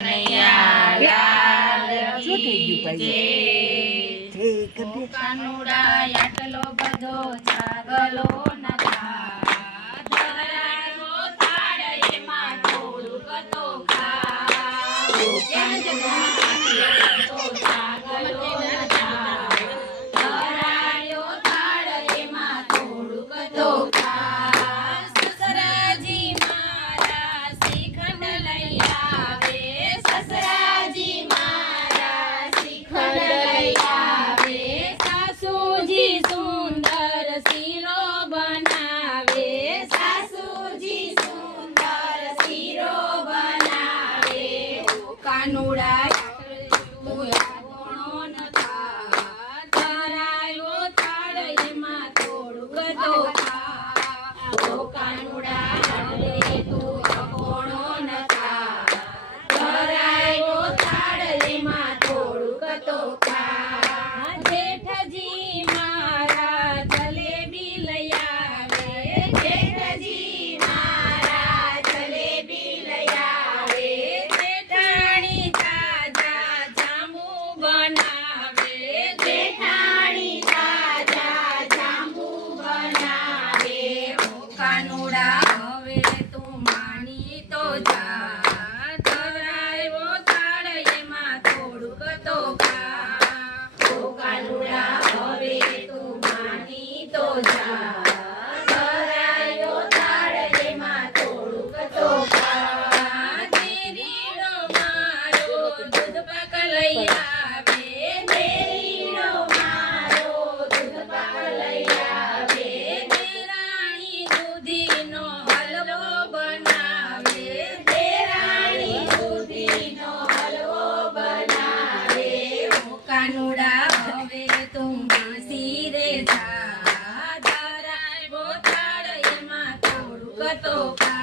કનૈયા લાલ કી જય. કાનુડા આટલો બધો જાગલો નતા, ધરાયો થાળ એમાં થોડુંક તો ખા. ધરાયો થાળ એમાં થોડુંક તો ખા. સસરાજી મારા શ્રીખંડ લઈ આવે, સસરાજી મારા શ્રીખંડ લઈ આવે. સાસુજી સુંદર શીરો બનાવે, સાસુજી સુંદર શીરો બનાવે. કાનુડા કોણો નથા, ધરાયો થાળ એમાં થોડુંક તો ખા. કાનુડા તું કોણો નથા, ધરાયો થાળ એમાં થોડુંક તો ખા. જેઠજી મારા જલેબી લઈ આવે, જેઠજી મારા જલેબી લઈ આવે. જેઠાણી તાજા જાંબુ બનાવે, જેઠાણી તાજા જાંબુ બનાવે. કાનુડા હવે તું માની તો જા, ધરાયો થાળ એમાં થોડુંક તો ખા. કાનુડા હવે તું માની તો જા, ધરાયો થાળ એમાં થોડુંક તો ખા. દેરીડો મારો દૂધ પાક લઈ આવે, દેરીડો મારો દૂધ પાક લઈ આવે. દેરાણી દૂધીનો હલવો બનાવે, દેરાણી દૂધીનો હલવો બનાવે. કાનુડા હવે તું માસી રે જા, ધરાયો થાળ એમાં થોડુંક તો ખા.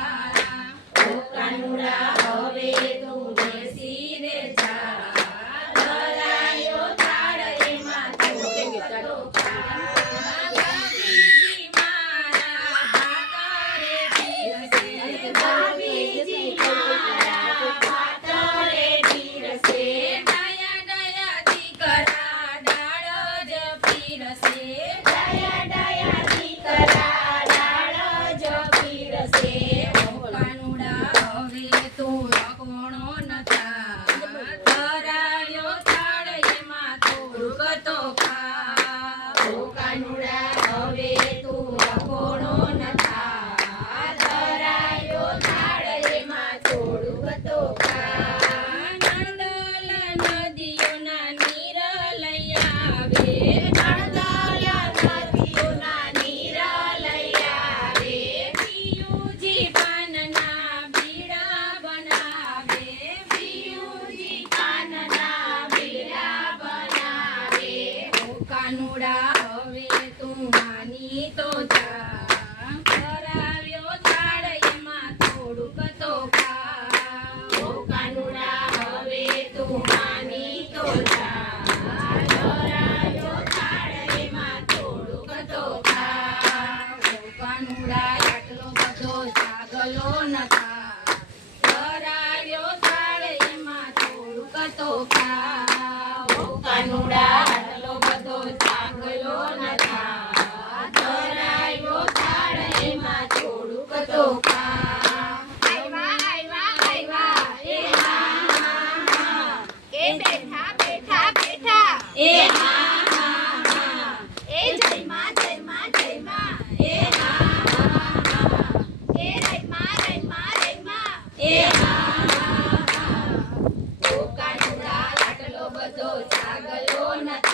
કાનુડા હવે તું માસી રે જા, ધરાયો થાળ એમાં થોડુંક તો ખા. ભાભીજી મારા ભાતરે પીરસે, ભાભીજી મારા ભાતરે પીરસે. ડાયા ડાયા દીકરા ડાળ જ પીરસે, ડાયા ડાયા દીકરા ડાળ જ પીરસે. કાનુડા હવે તું કોણો નથા, ધરાયો થાળ એમાં થોડુંક તો ખા. કાનુડા હવે તું કોણો નથા, ધરાયો થાળ એમાં થોડુંક તો ખા. નણદલ નદીઓના નીર લઈ આવે, નણદલ નદીઓના નીર લઈ આવે. પિયુજી પાનના બીડા બનાવે, પિયુજી પાનના બીડા બનાવે. કાનુડા હવે તું માની તો જા, ધરાયો થાળ એમાં થોડુંક તો ખા. કાનુડા હવે તું માની તો જા, ધરાયો થાળ એમાં થોડુંક તો ખા. કાનુડા આટલો બધો જાગલો નથા, ધરાયો થાળ એમાં થોડુંક તો ખા. કાનુડા આટલો બધો જાગલો નથા, ધરાયો થાળ એમાં થોડુંક તો ખા. આયવા આયવા આયવા, એ હા હા હા, એ બેઠા બેઠા બેઠા, એ હા હા હા, એ જય માં જય માં જય માં, એ હા હા હા, એ રે માં રે માં રે માં, એ હા હા હા. કાનુડા આટલો બધો જાગલો નથી.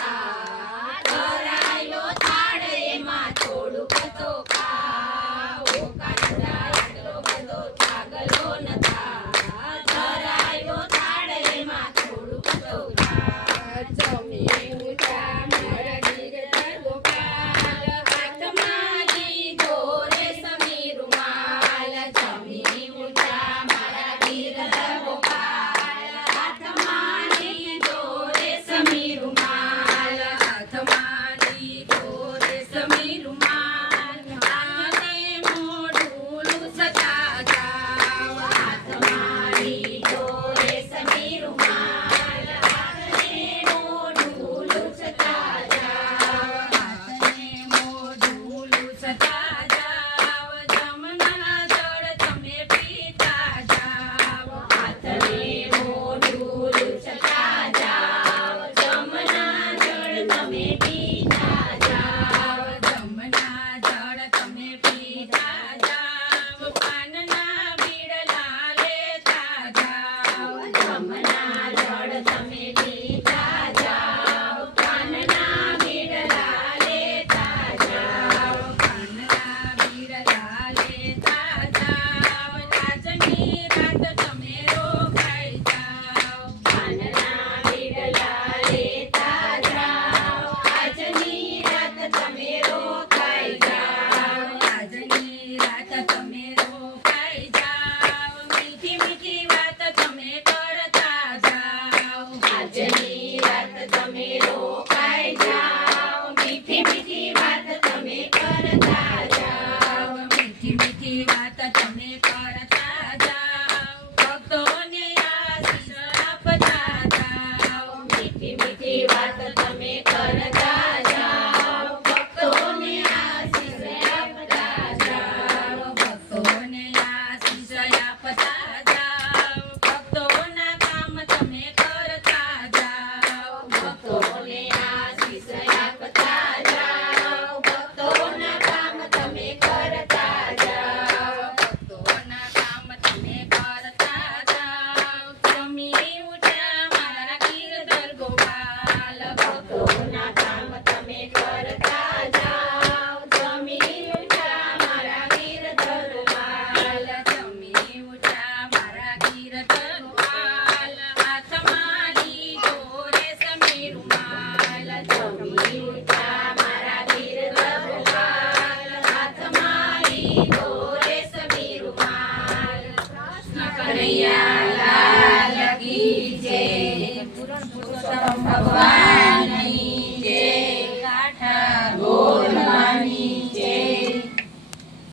કનૈયા લાલ કી જય. પુરુષોત્તમ